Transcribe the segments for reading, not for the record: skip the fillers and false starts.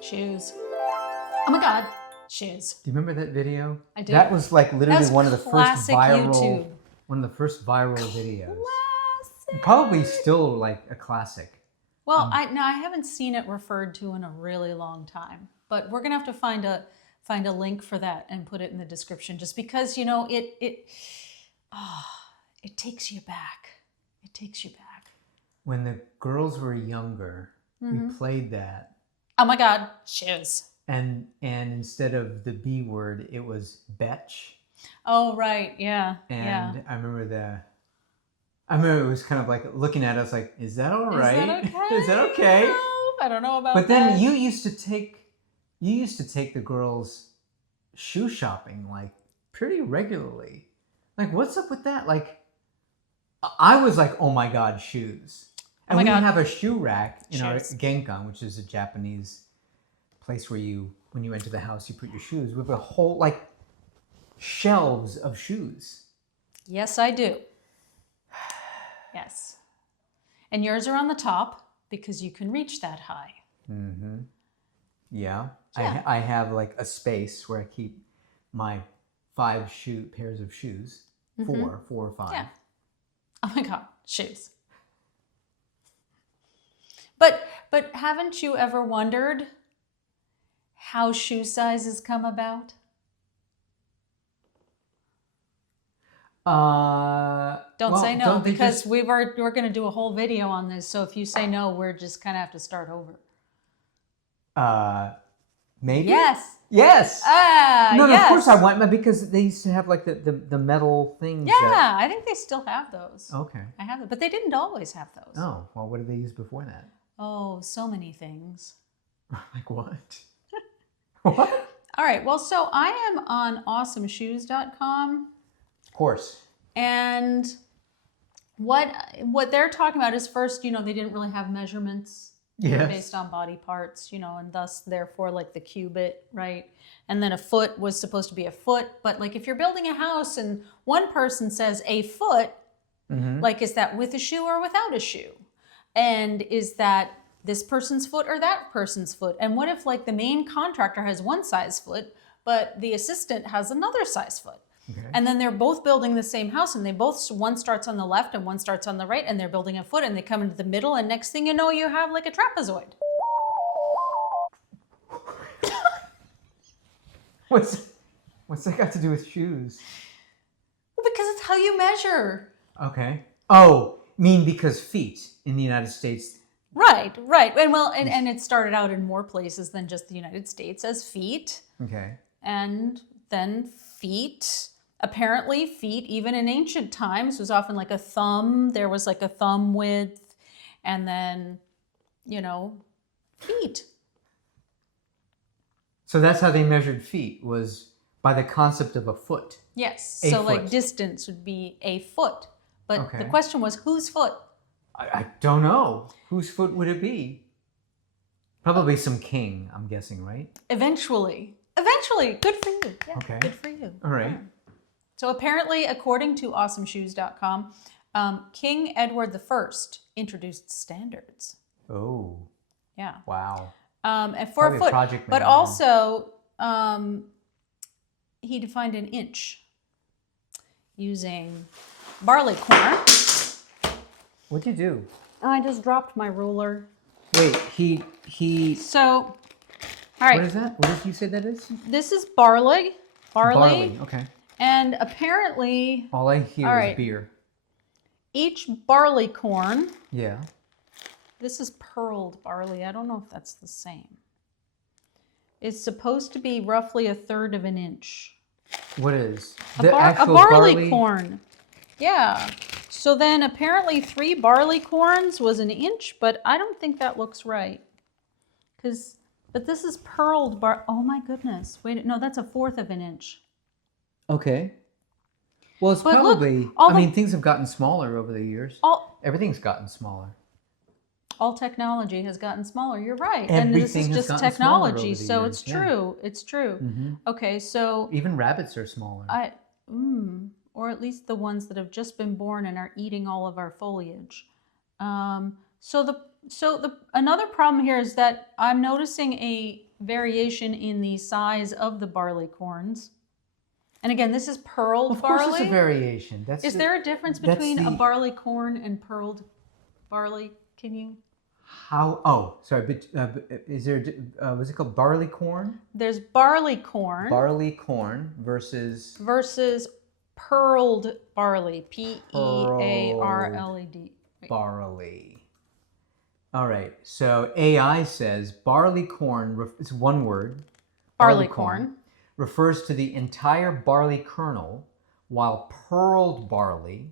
Shoes. Oh my God. Shoes. Do you remember that video? I do. That was like literally That's one of the first classic viral, YouTube. one of the first viral videos. Classic. Probably still like a classic. Well, I haven't seen it referred to in a really long time, but we're gonna have to find a link for that and put it in the description, just because it takes you back. It takes you back. When the girls were younger, we played that. Oh my God, shoes. And instead of the B word, it was betch. Oh right, yeah. And I remember it was kind of like looking at us like, is that all right? Is that okay? I don't know about that. But then you used to take the girls shoe shopping like pretty regularly. Like, what's up with that? Like, I was like, oh my God, shoes. And we have a shoe rack in our genkan, which is a Japanese place where when you enter the house, you put your shoes. We have a whole like shelves of shoes. Yes, I do. Yes. And yours are on the top because you can reach that high. Mm-hmm. Yeah. I have like a space where I keep my 5 pairs of shoes. 4 or 5. Yeah. Oh my God, shoes. But haven't you ever wondered how shoe sizes come about? Don't say no, because we're going to do a whole video on this. So if you say no, we're just kind of have to start over. Maybe. Yes. Yes. No, yes. Of course I want, because they used to have like the metal things. Yeah, I think they still have those. Okay. I have them, but they didn't always have those. Oh, well, what did they use before that? Oh, so many things. Like what? What? All right. Well, so I am on awesomeshoes.com. Of course. And what they're talking about is, first, they didn't really have measurements based on body parts, and thus, therefore, like the cubit, right? And then a foot was supposed to be a foot. But like if you're building a house and one person says a foot, like, is that with a shoe or without a shoe? And is that this person's foot or that person's foot? And what if like the main contractor has one size foot, but the assistant has another size foot? Okay. And then they're both building the same house, and one starts on the left and one starts on the right, and they're building a foot, and they come into the middle, and next thing you know, you have like a trapezoid. What's that got to do with shoes? Well, because it's how you measure. Okay. Oh, because feet in the United States. Right. And it started out in more places than just the United States as feet. Okay. And then feet. Apparently, feet, even in ancient times, was often like a thumb. There was like a thumb width, and then, feet. So that's how they measured feet, was by the concept of a foot. Yes. So like distance would be a foot. But the question was, whose foot? I don't know. Whose foot would it be? Probably some king, I'm guessing, right? Eventually. Good for you. Yeah, okay. Good for you. All right. Yeah. So apparently, according to awesomeshoes.com, King Edward I introduced standards. Oh. Yeah. Wow. And for a foot. But also, he defined an inch using barleycorn. What'd you do? I just dropped my ruler. Wait, he. So, all right. What is that? What did you say that is? This is barley. Barley, okay. And apparently... all I hear is beer. Each barleycorn... Yeah. This is pearled barley. I don't know if that's the same. It's supposed to be roughly 1/3 of an inch. What is? A barleycorn. Yeah. So then apparently 3 barleycorns was an inch, but I don't think that looks right. But this is pearled oh my goodness. Wait, no, that's 1/4 of an inch. Okay. Well, it's probably, things have gotten smaller over the years. Everything's gotten smaller. All technology has gotten smaller. You're right. And this is just technology, so it's true. Yeah. It's true. Mm-hmm. Okay, so... even rabbits are smaller. Or at least the ones that have just been born and are eating all of our foliage. So another problem here is that I'm noticing a variation in the size of the barley corns. And again, this is pearled barley. Of course, it's a variation. Is there a difference between a barley corn and pearled barley? Can you? How? Oh, sorry. But is there? Was it called barley corn? There's barley corn. Barley corn versus pearled barley. Pearled. Barley. All right. So AI says barley corn. It's one word. Barley corn refers to the entire barley kernel, while pearled barley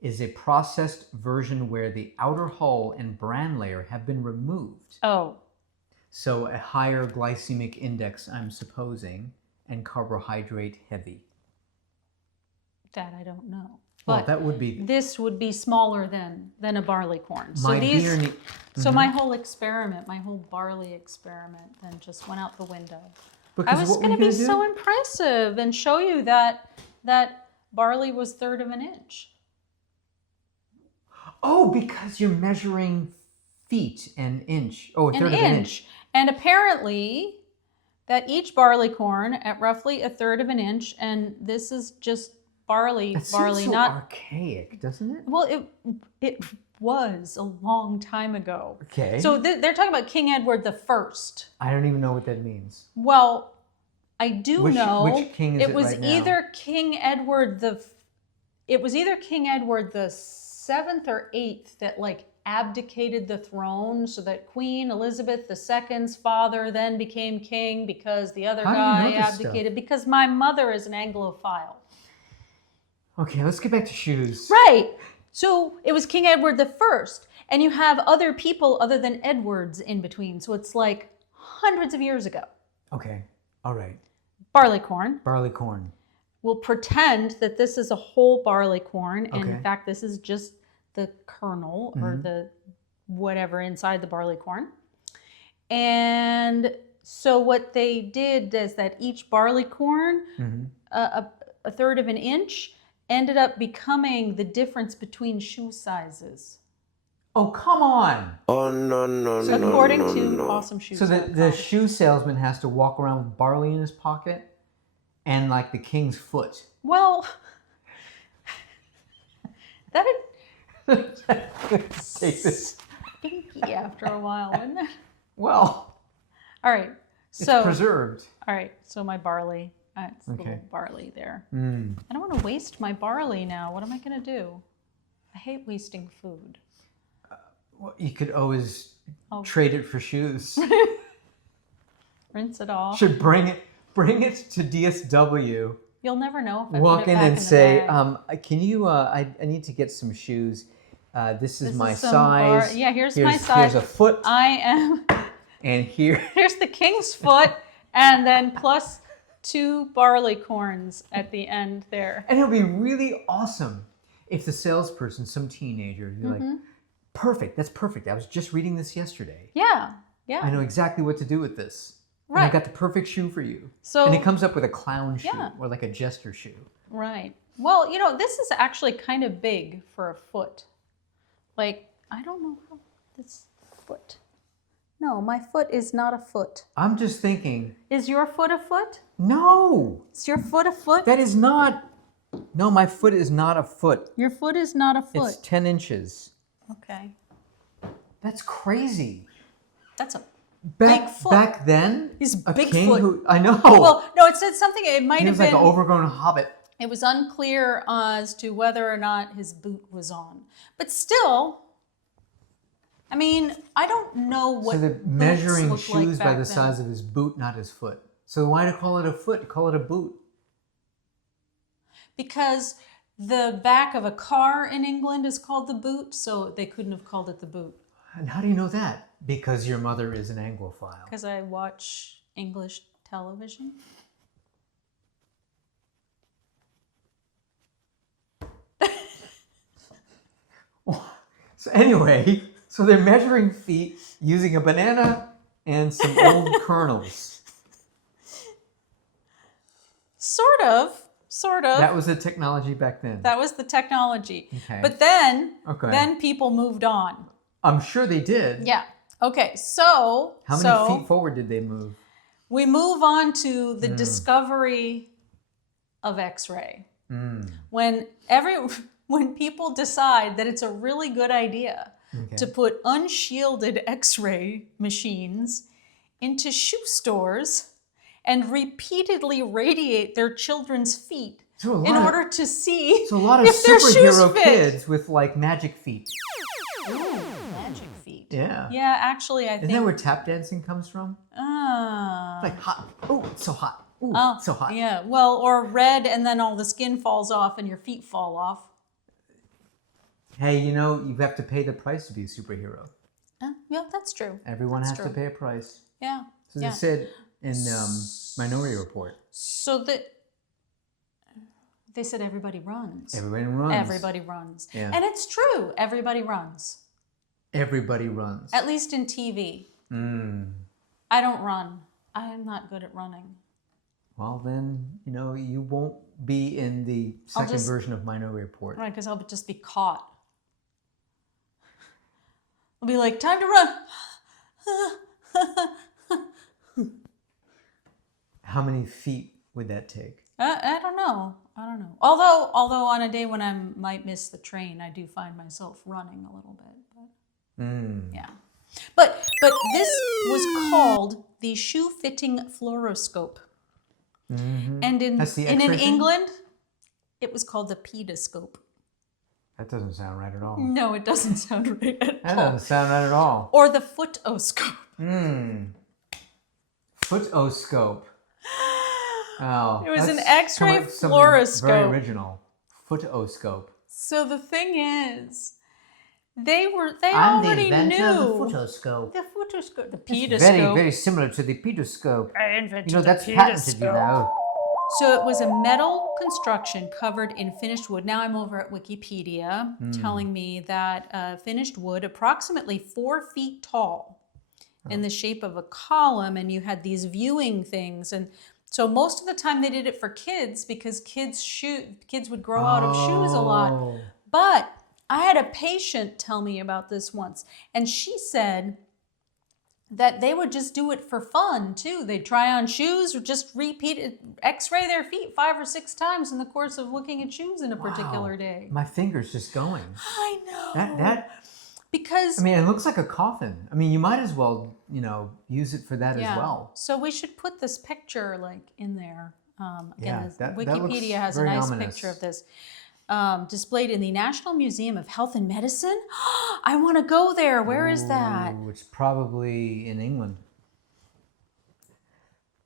is a processed version where the outer hull and bran layer have been removed. Oh. So a higher glycemic index, I'm supposing, and carbohydrate heavy. That I don't know. Well, But that would be... this would be smaller than a barley corn. So My these, beer so my whole experiment, my whole barley experiment, then just went out the window. Because I was what going were to you be gonna so do? impressive and show you that barley was 1/3 of an inch. Oh, because you're measuring feet and inch. Oh, a An third of an inch. And apparently that each barley corn at roughly 1/3 of an inch, and this is just barley, That seems so not archaic, doesn't it? well, it was a long time ago. Okay. So they're talking about King Edward the First. I don't even know what that means. Well, I do know which king is it was right now? either King Edward it was either King Edward the 7th or 8th that like abdicated the throne so that Queen Elizabeth II's father then became king because the other How do you guy know this abdicated stuff? because my mother is an Anglophile. Okay, let's get back to shoes. Right. So it was King Edward the First, and you have other people other than Edwards in between. So it's like hundreds of years ago. Okay, all right. Barley corn. Barley corn. We'll pretend that this is a whole barley corn, and Okay. in fact, this is just the kernel or the whatever inside the barley corn. And so what they did is that each barley corn, a 1/3 of an inch, ended up becoming the difference between shoe sizes. Oh, come on. Oh, no. According to Awesome Shoes. So the shoe salesman has to walk around with barley in his pocket and like the king's foot. Well, that Take this. stinky after a while, wouldn't it? Well, All right. it's So preserved. all right. So my barley. It's a Okay. little barley there. Mm. I don't want to waste my barley now. What am I going to do? I hate wasting food. Well, you could always Oh. trade it for shoes. Rinse it off. Should bring it to DSW. You'll never know if I Walk put it in back and the say, bag. "Can you? I need to get some shoes. This is my is some size. yeah, here's my Here's size. a foot, I am. and here." Here's the king's foot, and then plus 2 barley corns at the end there. And it'll be really awesome if the salesperson, some teenager, you're like, "Perfect. That's perfect. I was just reading this yesterday. Yeah. I know exactly what to do with this. And Right. I got the perfect shoe for you." So And it comes up with a clown shoe Yeah. or like a jester shoe. right. Well, this is actually kind of big for a foot. Like, I don't know how this foot. No, my foot is not a foot. I'm just thinking, Is your foot a foot? no, Is your foot a foot? that is not. No, my foot is not a foot. Your foot is not a foot. It's 10 inches. Okay. That's crazy. That's a Back, Big foot. back then, He's a big king foot. who I know. well, no, it said something. It might he have was like been. an overgrown hobbit. It was unclear as to whether or not his boot was on. But still, I mean, I don't know what. So they're boots measuring looked like shoes by back the then. size of his boot, not his foot. So why to call it a foot? Call it a boot. Because the back of a car in England is called the boot, so they couldn't have called it the boot. And how do you know that? Because your mother is an Anglophile. Because I watch English television. So anyway, so they're measuring feet using a banana and some old kernels. Sort of. That was the technology back then. That was the technology. Okay. But then, Okay. then people moved on. I'm sure they did. Yeah. Okay, so... How many feet forward did they move? We move on to the discovery of X-ray. When people decide that it's a really good idea to put unshielded X-ray machines into shoe stores and repeatedly radiate their children's feet in order to see so a lot of if their shoes superhero fit. kids with like magic feet. Ooh, magic feet. Yeah. Yeah, actually, I think... Isn't that where tap dancing comes from? It's like hot. Oh, it's so hot. Ooh, it's so hot. Yeah, well, or red and then all the skin falls off and your feet fall off. Hey, you know, you have to pay the price to be a superhero. Yeah, that's true. Everyone That's has to pay a price. Yeah. So they said in Minority Report. So that they said everybody runs. Everybody runs. Everybody runs. Yeah. And it's true. Everybody runs. Everybody runs. At least in TV. I don't run. I am not good at running. Well, then, you know, you won't be in the second version of Minority Report. Right, because I'll just be caught. I'll be like, time to run. How many feet would that take? I don't know. I don't know. Although on a day when I might miss the train, I do find myself running a little bit. But, yeah. But this was called the shoe fitting fluoroscope. And in England, it was called the pedoscope. That doesn't sound right at all. No, it doesn't sound right at all. That doesn't sound right at all. Or the footoscope. Footoscope. Oh, it was an X-ray fluoroscope. Very original. Footoscope. So the thing is, they I'm already the inventor knew of the footoscope. the footoscope, the It's pedoscope. very, very similar to the pedoscope. I invented You know, that's patented, you know. So it was a metal construction covered in finished wood. Now I'm over at Wikipedia telling me that finished wood, approximately 4 feet tall, in the shape of a column, and you had these viewing things. And so most of the time they did it for kids because kids would grow out of shoes a lot. But I had a patient tell me about this once, and she said that they would just do it for fun too. They'd try on shoes or just repeat it, X-ray their feet 5 or 6 times in the course of looking at shoes in a particular day. My finger's just going. I know. Because I mean, it looks like a coffin. I mean, you might as well, you know, use it for that as well. So we should put this picture like in there. That Wikipedia has a nice picture of this. Displayed in the National Museum of Health and Medicine. I want to go there. Where is that? It's probably in England.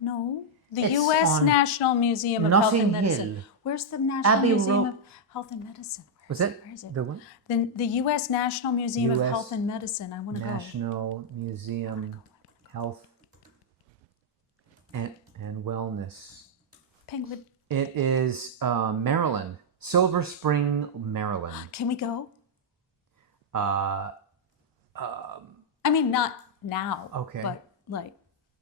No. The U.S. National Museum of Health and Medicine. Where's the National Museum of Health and Medicine? Was it? Where is it? The what? The U.S. National Museum of Health and Medicine. I want to go. National Museum Health and Wellness. Penguin. It is Maryland. Silver Spring, Maryland. Can we go? I mean, not now. Okay. But like.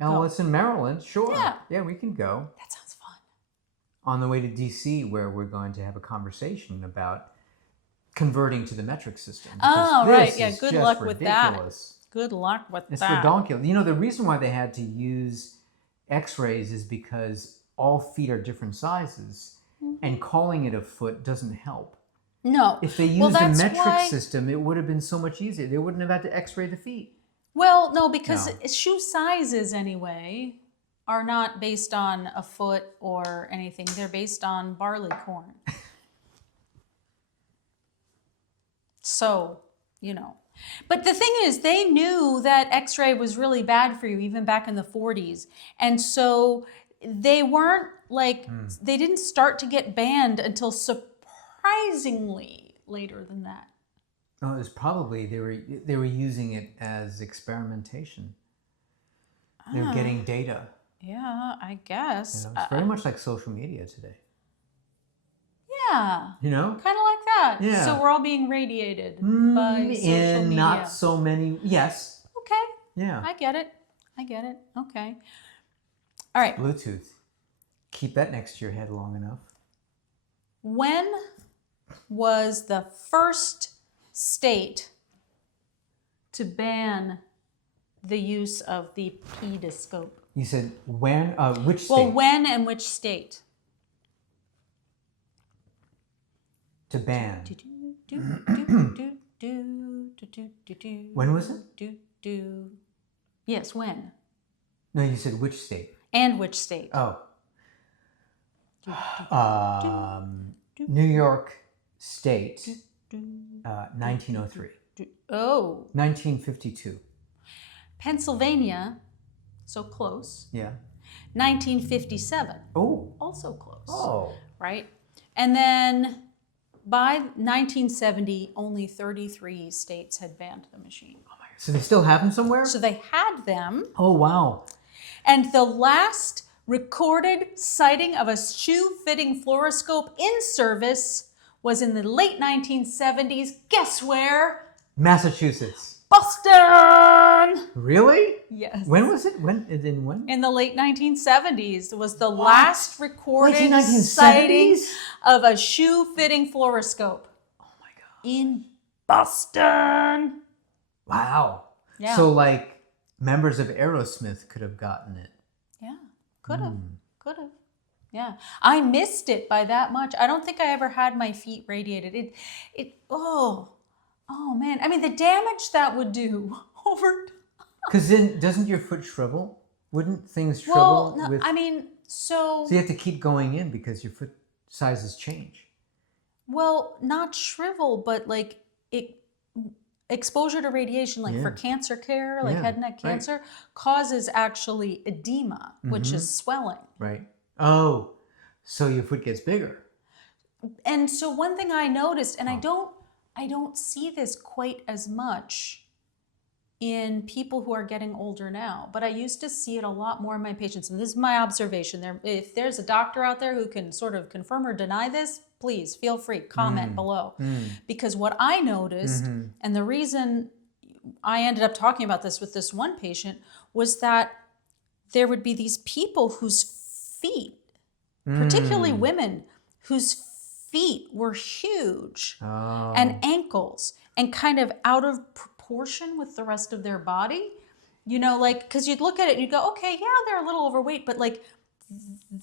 Oh, it's in Maryland. Sure. Yeah. Yeah, we can go. That sounds fun. On the way to D.C., where we're going to have a conversation about converting to the metric system. Oh, right. Yeah. Good luck with that. Good luck with that. It's ridiculous. You know, the reason why they had to use X-rays is because all feet are different sizes. And calling it a foot doesn't help. No. If they used a metric system, it would have been so much easier. They wouldn't have had to X-ray the feet. Well, no, because shoe sizes anyway are not based on a foot or anything. They're based on barleycorn. So, you know. But the thing is, they knew that X-ray was really bad for you even back in the 40s. And so they weren't like, they didn't start to get banned until surprisingly later than that. Oh, it was probably, they were using it as experimentation. They were getting data. Yeah, I guess. You know, it's very much like social media today. Yeah. You know? Kind of like that. Yeah. So we're all being radiated by social media. Not so many, yes. Okay. Yeah. I get it. Okay. All right. Bluetooth. Keep that next to your head long enough. When was the first state to ban the use of the pedoscope? You said when? Which state? Well, when and which state? To ban. When was it? Yes, when? No, you said which state? And which state? Oh. New York State, 1903. Oh. 1952. Pennsylvania, so close. Yeah. 1957. Oh. Also close. Oh. Right? And then by 1970, only 33 states had banned the machine. Oh my God. So they still have them somewhere? So they had them. Oh, wow. And the last recorded sighting of a shoe-fitting fluoroscope in service was in the late 1970s. Guess where? Massachusetts. Boston! Really? Yes. When was it? When? In the late 1970s was the last recorded 1970s? sighting of a shoe-fitting fluoroscope. Oh my God. In Boston. Wow. Yeah. So like members of Aerosmith could have gotten it. Yeah, could have. Could have. Yeah. I missed it by that much. I don't think I ever had my feet radiated. Oh man. I mean, the damage that would do over time. Because then doesn't your foot shrivel? Wouldn't things shrivel? Well, no, I mean, So you have to keep going in because your foot sizes change. Well, not shrivel, but like exposure to radiation, like for cancer care, like head and neck cancer, causes actually edema, which is swelling. Right. Oh, so your foot gets bigger. And so one thing I noticed, and I don't see this quite as much in people who are getting older now, but I used to see it a lot more in my patients. And this is my observation. If there's a doctor out there who can sort of confirm or deny this, please feel free, comment below. Because what I noticed, and the reason I ended up talking about this with this one patient, was that there would be these people whose feet, particularly women, whose feet were huge and ankles and kind of out of proportion with the rest of their body. You know, like, because you'd look at it and you'd go, okay, yeah, they're a little overweight, but like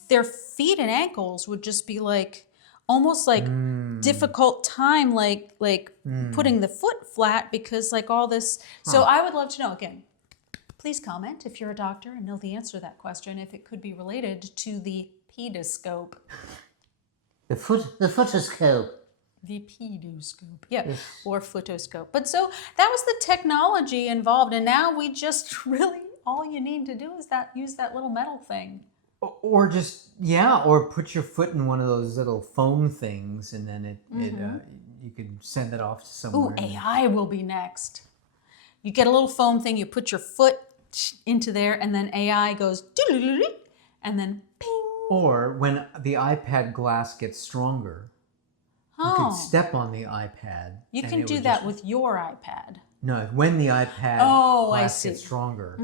their feet and ankles would just be like, almost like difficult time, like putting the foot flat because like all this. So I would love to know, again, please comment if you're a doctor and know the answer to that question, if it could be related to the pedoscope. The footoscope. The pedoscope, yeah, or footoscope. But so that was the technology involved, and now we just really, all you need to do is use that little metal thing. Or just, or put your foot in one of those little foam things, and then you could send it off to somewhere. Ooh, AI will be next. You get a little foam thing, you put your foot into there, and then AI goes, and then ping. Or when the iPad glass gets stronger, you could step on the iPad. You can do that with your iPad. No, when the iPad glass gets stronger.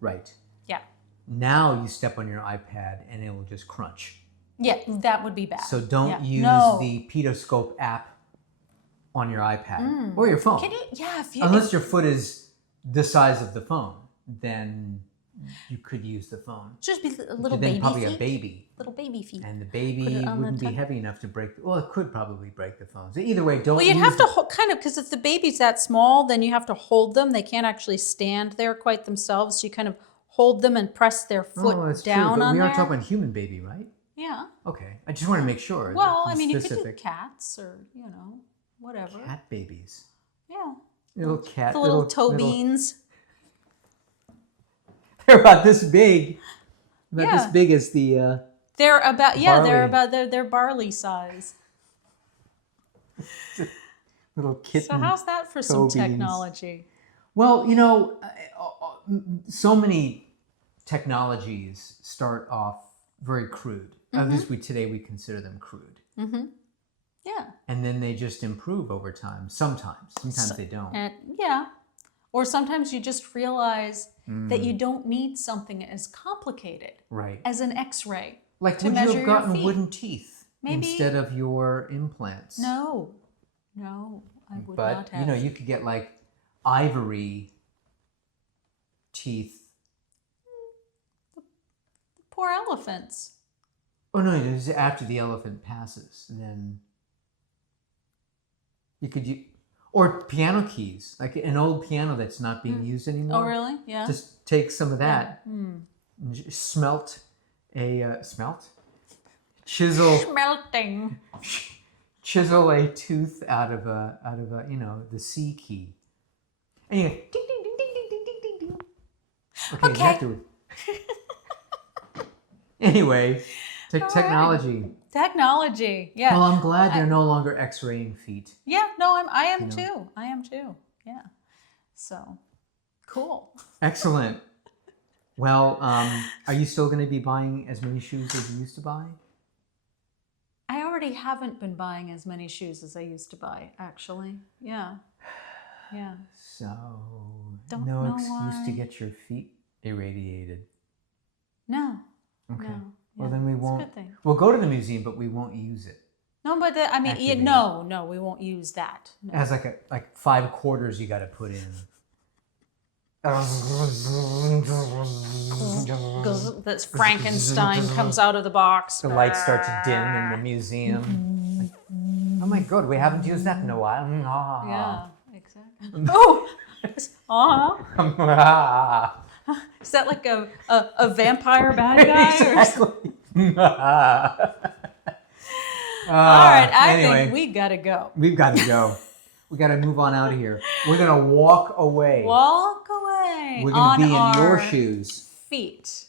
Right. Yeah. Now you step on your iPad and it will just crunch. Yeah, that would be bad. So don't use the pedoscope app on your iPad or your phone. Can you, unless your foot is the size of the phone, then you could use the phone. Just be a little then baby probably feet. A baby. Little baby feet. And the baby wouldn't be heavy enough to break. Well, it could probably break the phone. So either way, don't. Well, you'd have to kind of, because if the baby's that small, then you have to hold them. They can't actually stand there quite themselves. So you kind of hold them and press their foot down on there. We are talking about human baby, right? Yeah. Okay. I just want to make sure. Well, I mean, you could do cats or, whatever. Cat babies. Yeah. Little cat. The little toe beans. They're about this big. About this big as the. They're about they're barley size. Little kitten. So how's that for some technology? Well, so many technologies start off very crude. At least today we consider them crude. Yeah. And then they just improve over time. Sometimes they don't. Or sometimes you just realize that you don't need something as complicated as an X-ray. Like, would you have gotten wooden teeth instead of your implants? No, I would not have. But, you could get like ivory teeth. Poor elephants. Oh no, it is after the elephant passes. Then you could use, or piano keys, like an old piano that's not being used anymore. Oh really? Yeah. Just take some of that. Yeah. And chisel chisel a tooth out of a the C key. And you go, ding ding ding ding ding ding ding ding. Okay. That do it. Anyway, technology. Right. Technology. Yeah. Well, I'm glad they're no longer X-raying feet. Yeah. No, I am too. I am too. Yeah. So, cool. Excellent. Well, are you still going to be buying as many shoes as you used to buy? I already haven't been buying as many shoes as I used to buy, actually. Yeah. Yeah. So, Don't no know excuse why. to get your feet irradiated. No. Okay. No. Well, Yeah. then we It's a won't. good thing. We'll go to the museum, but we won't use it. No, but Activate no, we won't use that. No. It has like 5 quarters you got to put in. That's Frankenstein comes out of the box. The lights start to dim in the museum. Oh my God, we haven't used that in a while. Yeah, exactly. Oh, is that like a vampire bad guy? Exactly. All right, I anyway, think we gotta go. We've got to go. We got to move on out of here. We're gonna walk away. Walk away. We're gonna on be in your our shoes. Feet.